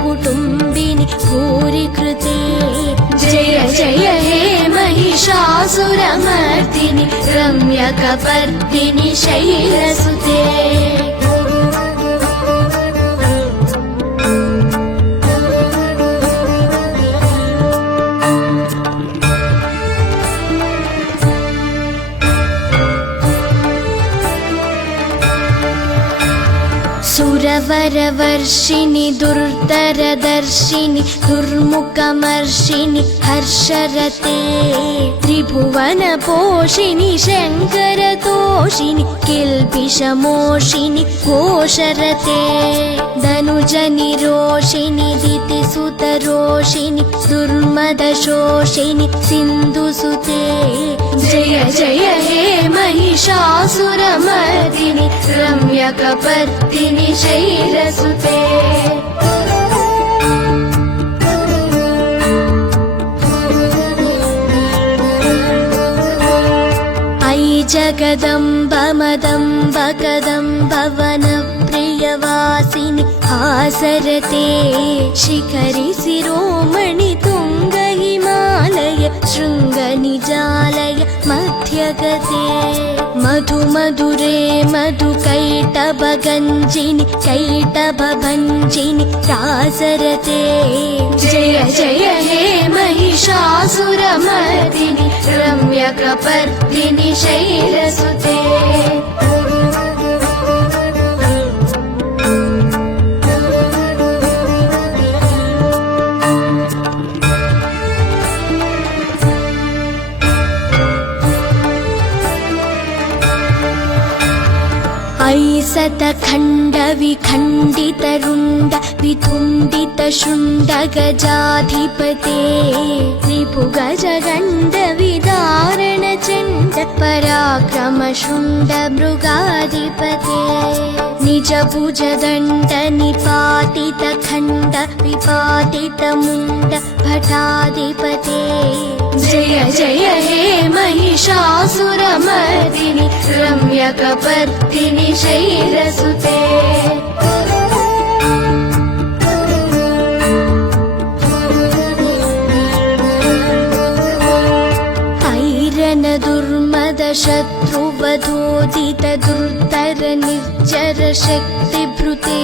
कुटुम्बिनि भूरि कृते जय जय हे महिषासुरमर्दिनि रम्यकपर्दिनि शैलसुते सुरवरवर्षिणि दुर्धरदर्शिनि दुर्मुखमर्षिणि हर्षरते त्रिभुवनपोषिणि शङ्करतोषिणि किल्बिषमोषिणि घोषरते धनुजनिरोषिणि दितिसुतरोषिणि दुर्मदशोषिणि सिन्धुसुते जय जय हे महिषासुरमर्दिनि रम्यकपर्दिनि शैलसुते अयि जगदम्ब मदम्ब कदम्ब वनप्रियवासिनि आसरते शिखरि शिरोमणि तुङ्ग हिमालय शृङ्गनिजालय मध्यगते मधु मधुरे मधु कैटभगञ्जिनि कैटभभञ्जिनि रासरते जय जय हे महिषासुरमर्दिनि रम्यकपर्दिनि शैलसुते ऐसतखण्ड विखण्डितरुण्ड वितुण्डित शुण्ड गजाधिपते त्रिभुगजगण्ड विदारण चण्ड पराक्रम शुण्ड मृगाधिपते निज भुजदण्ड निपातित खण्ड विपातित मुण्ड भटाधिपते जय जय हे महिषासुरमर्दिनि रम्यकपर्दिनि शैलसुते ऐरन दुर्मद शत्रुवधोदित दुर्धर निर्जर शक्तिभृते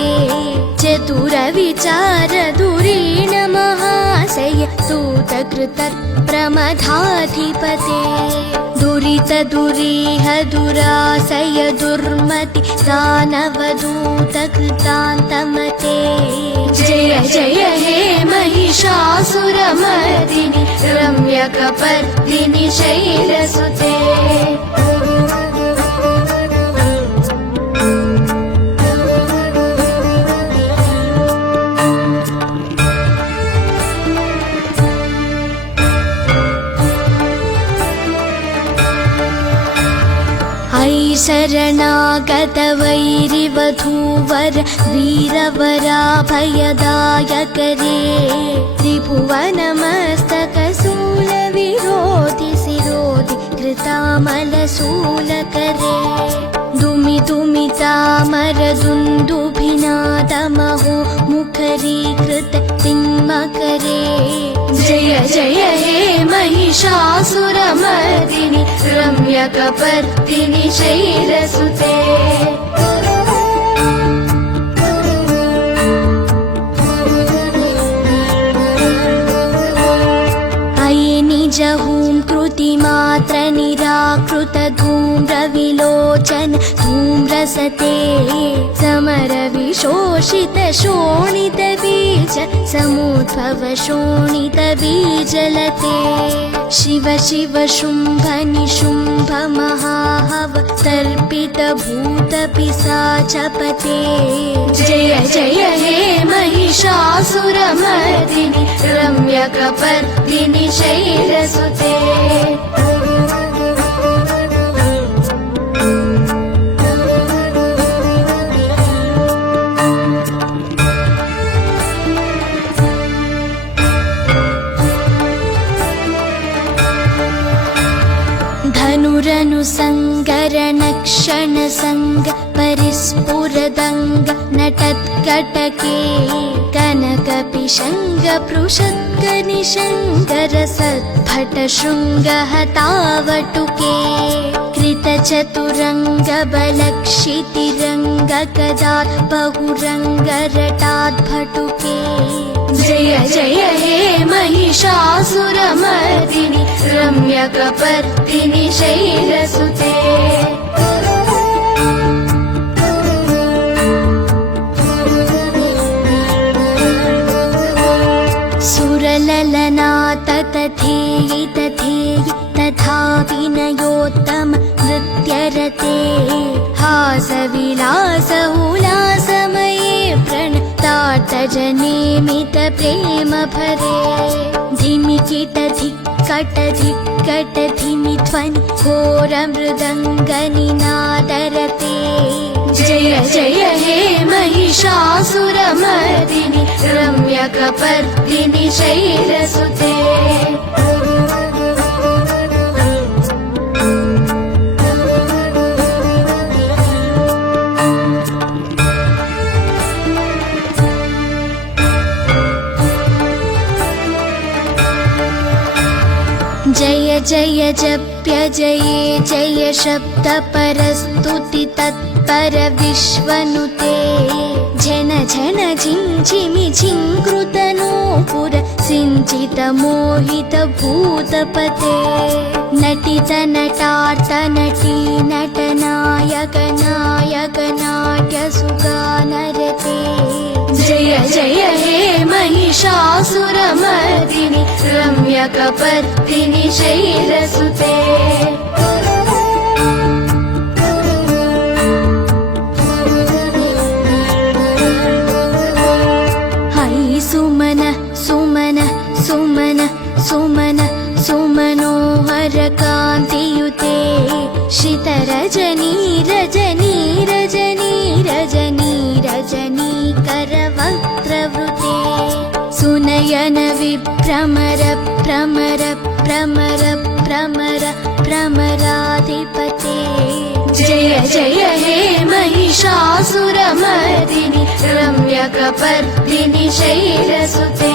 चतुर विचार धुरीण महाशय दूतकृत प्रमथाधिपते दुरित दुरीह दुराशय दुर्मति दानवदूत कृतान्तमते जय जय हे महिषासुरमर्दिनि रम्यकपर्दिनि शैलसुते शरणागत वैरिवधूवर वीरवराभयदायकरे त्रिभुवनमस्तकशूलविरोधि शिरोधि कृतामलशूलकरे दुमि दुमितामर दुन्दुभिनादमहो मुखरीकृत तिङ्मकरे जय जय हे महिषासुरमर्दिनि रम्यकपर्दिनि शैलसुते अयि निज हूं कृतिमात्र निराकृत धूम्रविलोचन धूम्रसते समर विशोषित शोणित बीज समुद्भव शोणित बीजलते शिव शिव शुम्भ निशुम्भ महाहव तर्पित भूत पिशाचपते जय जय हे महिषासुरमर्दिनि रम्यकपर्दिनि शैलसुते धनुरनुसङ्गरणक्षण सङ्ग परिस्फुरदङ्ग नटत्कटके कनक कृतपिशङ्गपृषङ्गनिशङ्करसद्भटशृङ्गहतावटुके कृतचतुरङ्गबलक्षितिरङ्गकदात् बहुरङ्गरटाद्भटुके जय जय हे महिषासुरमर्दिनि रम्यकपर्दिनि शैलसुते सुरललना तथेयि तथेयि तथा विनयोत्तम नृत्यरते हासविलास उल्लासमये प्रणतार्थजनेमित प्रेम भरे धिमिकिट धिक्कट धिक्कट धिमि ध्वनि घोरमृदङ्गनिनादरते जय जय हे महिषासुरमर्दिनि रम्यकपर्दिनि शैलसुते जय जय जप्य जये जय शब्द परस्तुति तत्पर विश्वनुते जन जन झिञ्झिमि झिङ्कृतनूपुर सिञ्चित मोहित भूतपते नटित नटार्थ नटी नटनायक नायक नाट्य सुगानरते जय जय हे महिषासुरमर्दिनि रम्यकपर्दिनि शैलसुते है सुमन सुमन सुमन सुमन सुमनोहर कान्तियुते श्रितरजनी रजनी रजनी रजनी रजनी करवक्त्रवृते सुनयन विभ्रमर भ्रमर भ्रमर भ्रमर भ्रमराधिपते जय जय हे महिषासुरमर्दिनि रम्यकपर्दिनि शैलसुते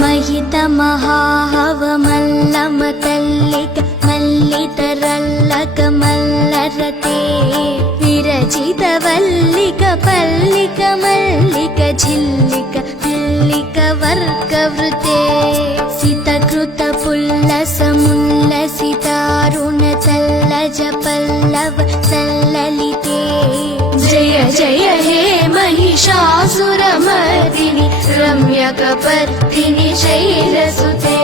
महित महाहवमल्लमतल्लिक मल्लितरल्लक मल्लरते विरचित वल्लिक पल्लिक मल्लिक झिल्लिक पिल्लिक वर्गवृते सितकृत पुल्लसमुल्लसितारुण तल्लज पल्लव तल्ललिते जय जय हे महिषासुरमर्दिनि रम्यकपर्दिनि शैलसुते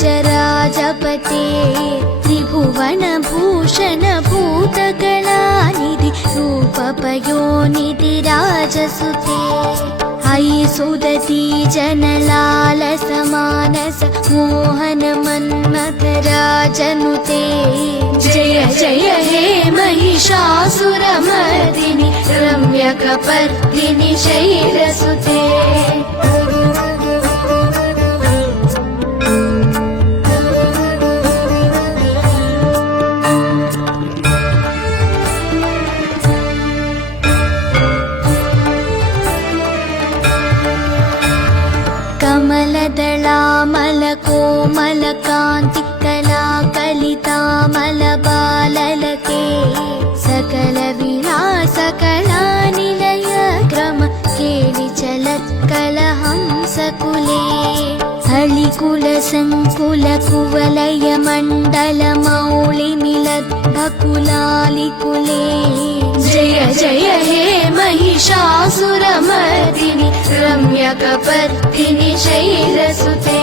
अविरलगण्डगणन्मदमेदुरमत्तमतङ्गजराजपते त्रिभुवनभूषण भूतकलानिधि रूपपयोनिधि राजसुते ऐ सुदती जनलालस मानस मोहन मन्मथ राजनुते जय जय हे महिषासुरमर्दिनि रम्यकपर्दिनि शैलसुते कमलदलामल कोमल कान्ति कला कलितामल बाललते सकल विलास कला निलय क्रम केलि चलत्कल हंसकुले हलिकुल संकुल कुवलय मण्डल मौळि मिलद्भकुलालिकुले जय जय हे महिषासुरमर्दिनि रम्यकपर्दिनि शैलसुते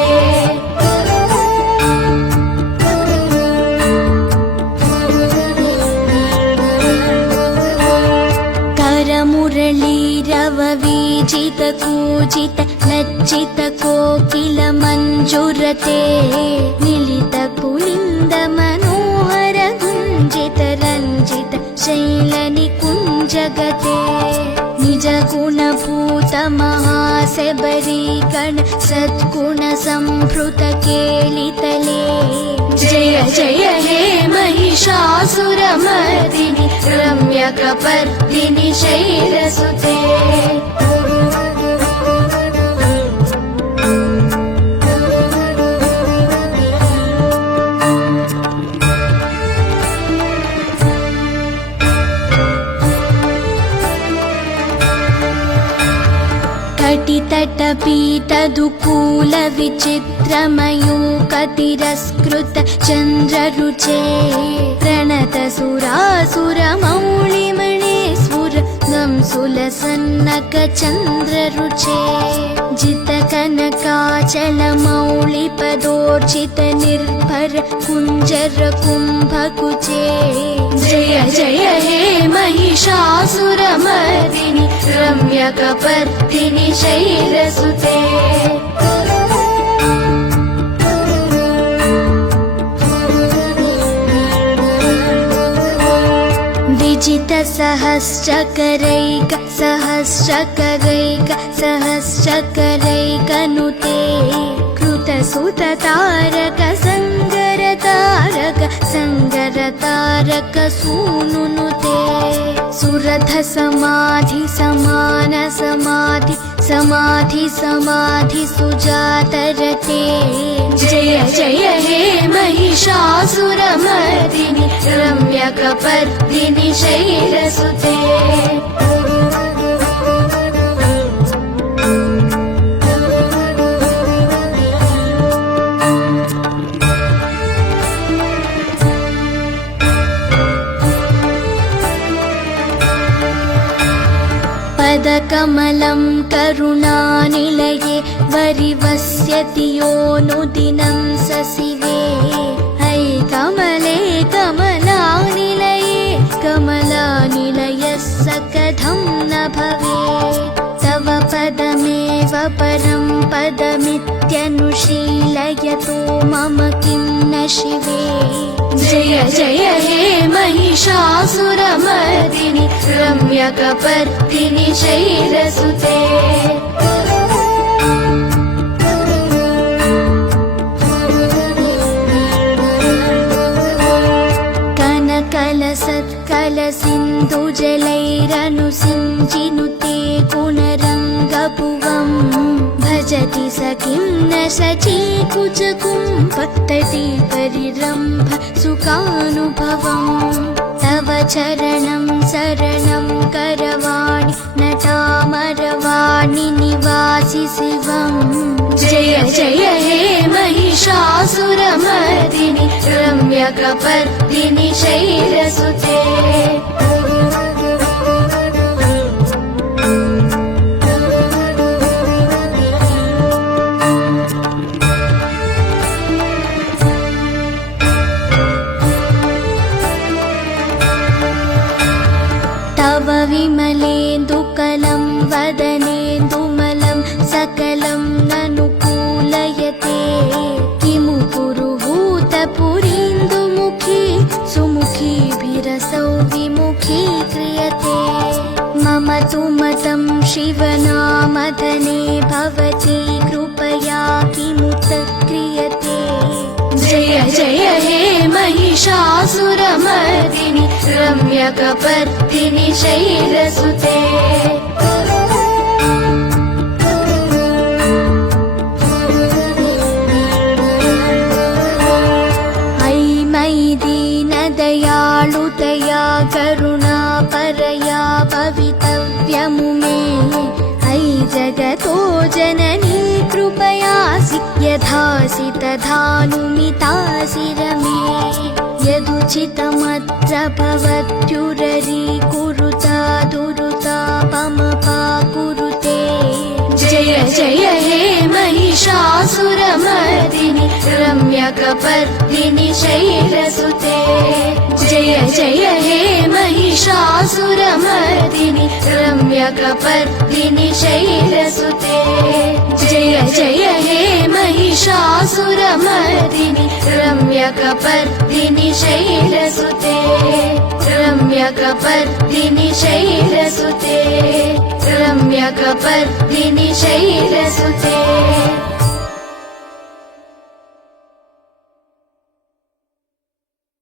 करमुरली भैरव वीजित कूजित लज्जित कोकिल मंजुरते निलित पुलिंद मनोहर गुंजित रंजित शैल निकुंजगते निज गुण भूत महासेबरीगण सद्गुण संभृत केलितले जय जय हे महिषासुरमर्दिनि रम्यकपर्दिनि शैलसुते कटितटपीठदुकूल विचित्रमयूकतिरस्कृत चन्द्ररुचे प्रणत सुरासुरमौलिमणेश्वर गंसुलसन्नक चन्द्ररुचे जितकनकाचलमौलिपदोर्जित निर्भर कुञ्जर कुम्भकुचे जय जय हे महिषासुरमर्दिनि रम्यकपर्दिनि शैलसुते विजित सहस्रकरैक सहस्रकरैक सहस्रकरैकनुते कृतसुत तारक संगर तारक संगर तारक सूनुनुते सुरथ समाधि समान समाधि समाधि समाधि सुजातरते जय जय हे महिषासुरमर्दिनि रम्यकपर्दिनि शैलसुते पदकमलं करुणानिलये वरिवस्यति योऽनुदिनं सशिवे है कमले कमलानिलये कमलानिलयः स कथं न भवे तव पदमेव परं पदमित्यनुशीलयतो मम किं न शिवे जय जय हे महिषासुरमर्दिनि रम्यकपर्दिनि शैलसुते कनकलसत्कलसिन्धुजलैरनुसिञ्चिनुते गुणरङ्गभुवम् भजति स किं न शचीकुचकुम्भतटी परिरम्भ सुखानुभवम् तव चरणं शरणं करवाणि नटामरवाणि निवासि शिवम् जय जय हे महिषासुरमर्दिनि रम्यकपर्दिनि शैलसुते तव विमलेन्दुकलं वदनेन्दुमलं सकलं ननुकूलयते किमु पुरुहूतपुरीन्दुमुखी सुमुखीभिरसौ विमुखी क्रियते मम तु मतं शिवनामधने भवती कृपया किमुत क्रियते जय जय हे महिषासुरमर्दिनि रम्यकपर्दिनि शैलसुते ऐ मयि दीनदयालुतया करुणा परया भवितव्यमुमे ऐ जगतो जननी कृपयासि यथासि तथानुमितासि रमे यदुचितमत्र भवत्युररीकुरुता दुरुतापमपाकुरुते जय जय हे महिषासुरमर्दिनि महिषासुरमर्दिनि रम्यकपर्दिनि शैलसुते जय जय हे महिषासुरमर्दिनि रम्यकपर्दिनि शैलसुते जय जय हे महिषासुरमर्दिनि रम्यकपर्दिनि शैलसुते रम्यकपर्दिनि शैलसुते रम्यकपर्दिनि शैलसुते